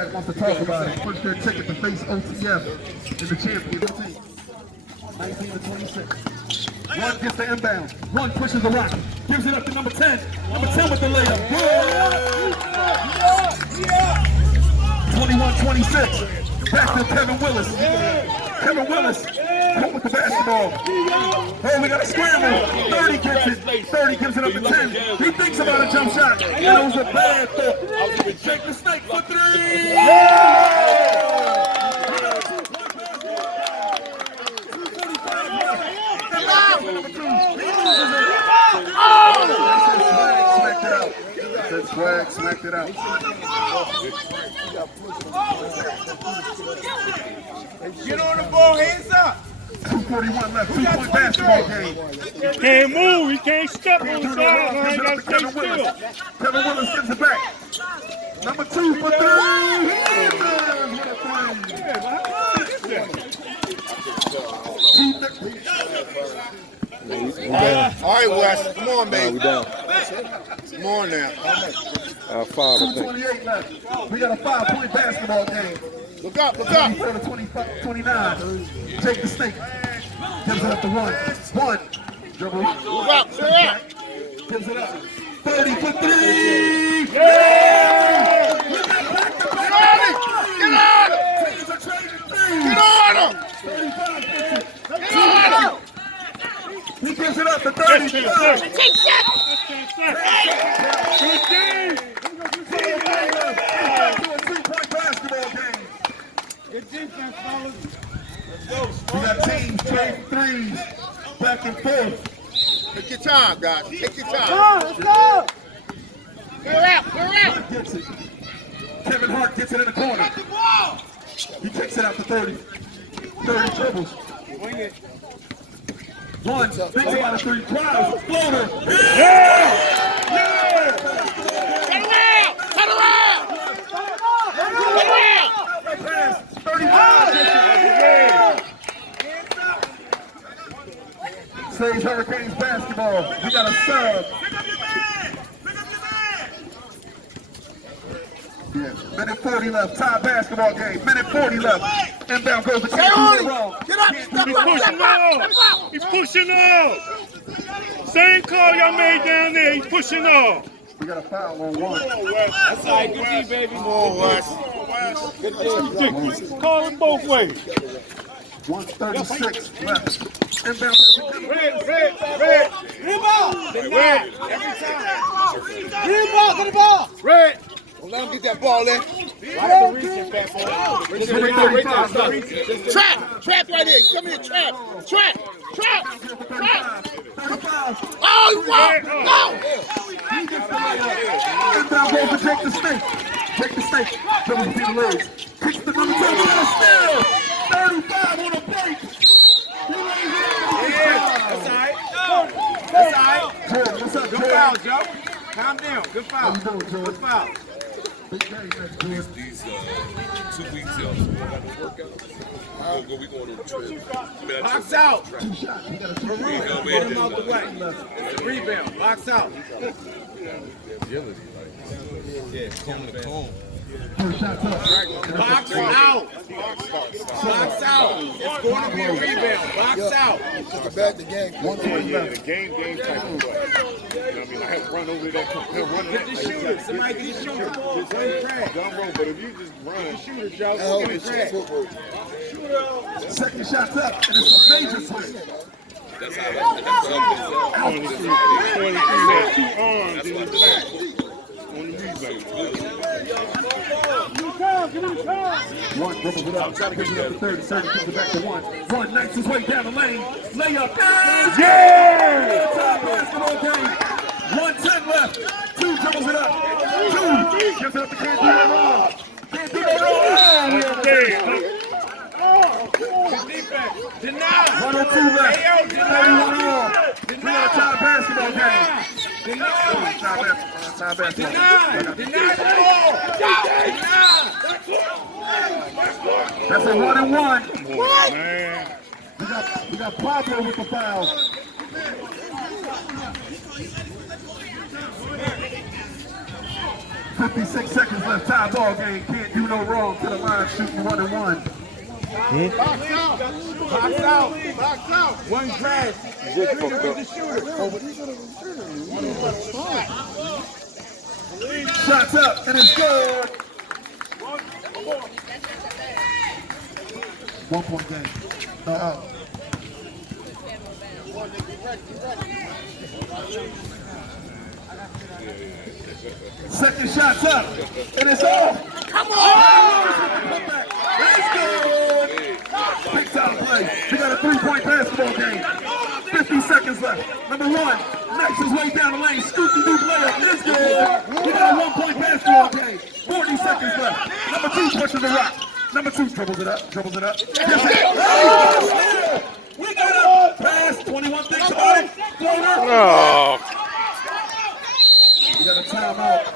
Swag wants to talk about it. Push their ticket to face OTF in the champion team. 19 to 26. One gets the inbound. One pushes the rock. Gives it up to number 10. Number 10 with the layup. 21-26. Back to Kevin Willis. Kevin Willis. Home with the basketball. Oh, we got a scramble. 30 gets it. 30 gives it up to 10. He thinks about a jump shot. And it was a bad thought. Shake the snake for 3. Swag smacked it out. Get on the ball, hands up. 2:41 left, 2-point basketball game. He can't move, he can't step on the sideline, he gotta stay still. Kevin Willis gives it back. Number 2 for 3. All right, Wes. Come on, baby. We down. Come on now. 5, I think. 2:28 left. We got a 5-point basketball game. Look up, look up. 24 to 29. Take the snake. Gives it up to 1. 1. Dribble. Look up, clear out. Gives it up. 30 for 3. Get on it. Get on it. Get on him. Get on him. He gives it up to 30. Take shot! Good game! Good defense, fellas. We got teams trading threes back and forth. Take your time, guys. Take your time. Let's go! Clear out, clear out. Gets it. Kevin Hart gets it in the corner. He kicks it out to 30. 30 dribbles. One, thinks about a 3, tries, floater. Yeah! Turn around! Turn around! Turn around! Pass, 35. Saves Hurricanes basketball. We got a sub. Yeah, minute 40 left. Tie basketball game. Minute 40 left. Inbound goes to Stay on it! Get up! He's Step up! pushing Step up! off! He's pushing off! Same call y'all made down there, he's pushing off! We got a foul on 1. That's all right. Good D, baby. Come on, Wes. Good D. Ridiculous. Call him both ways. 1:36 left. Inbound goes to Red. Rebound. Red. Every time. Rebound to the ball. Red. Don't let him get that ball in. Trap right here. Come here, trap. Oh, wow. No. Inbound goes to take the snake. Take the snake. Dribbles between the legs. Kicks the number 2. Steal. 35 on a break. That's all right. That's all right. Jordan, what's up, Good Jordan? foul, Joe. Calm down. Good foul. How you doing, Jordan? Good foul. Big game, man, Jordan. These 2 weeks out, we going on a trip. Box out. 2 shots. We got a 2 Get him out the way. Rebound. Box out. First shot's up. Box out. Box out. It's going to be a rebound. Box out. Took it back the game. 1:20 left. Game type of play. You know what I mean? I have to run over there, he'll run Get the shooter. Somebody get the shooter. Run track. Don't run, but if you just run, Shooter, Joe. That Get helps the with track. footwork. Second shot's up, and it's a major swing. That's how that's 23 had 2 arms in his back on the rebound. One dribbles it up, gives it up to 30, 30 gives it back to 1. 1 knocks his way down the lane, layup, Yeah! tie basketball game. 1:10 left, 2 dribbles it up, 2 gives it up to Can't do no wrong. Can't do no wrong. Good defense. Deny. 102 left, Hey, yo, 31 deny. on. We got a tie basketball game. Deny. Tie basketball. Deny the ball. Deny. That's a 1-and-1. What? Man. We got Pablo with the foul. 56 seconds left. Tie ball game. Can't do no wrong to the line. Shooting 1 and 1. Box out. Box out. Box out. One crash. Shooter is the shooter. Shots up and it's good. 1 point game. Second shot's up and it's off. Come on! Let's go! Big time play. We got a 3-point basketball game. 50 seconds left. Number 1, Max his way down the lane. Scooty Doo layup is good. We got a 1-point basketball game. 40 seconds left. Number 2 pushing the rock. Number 2 dribbles it up. Yes, we got a pass. 21 thinks about it. Floater. Oh, We got a timeout.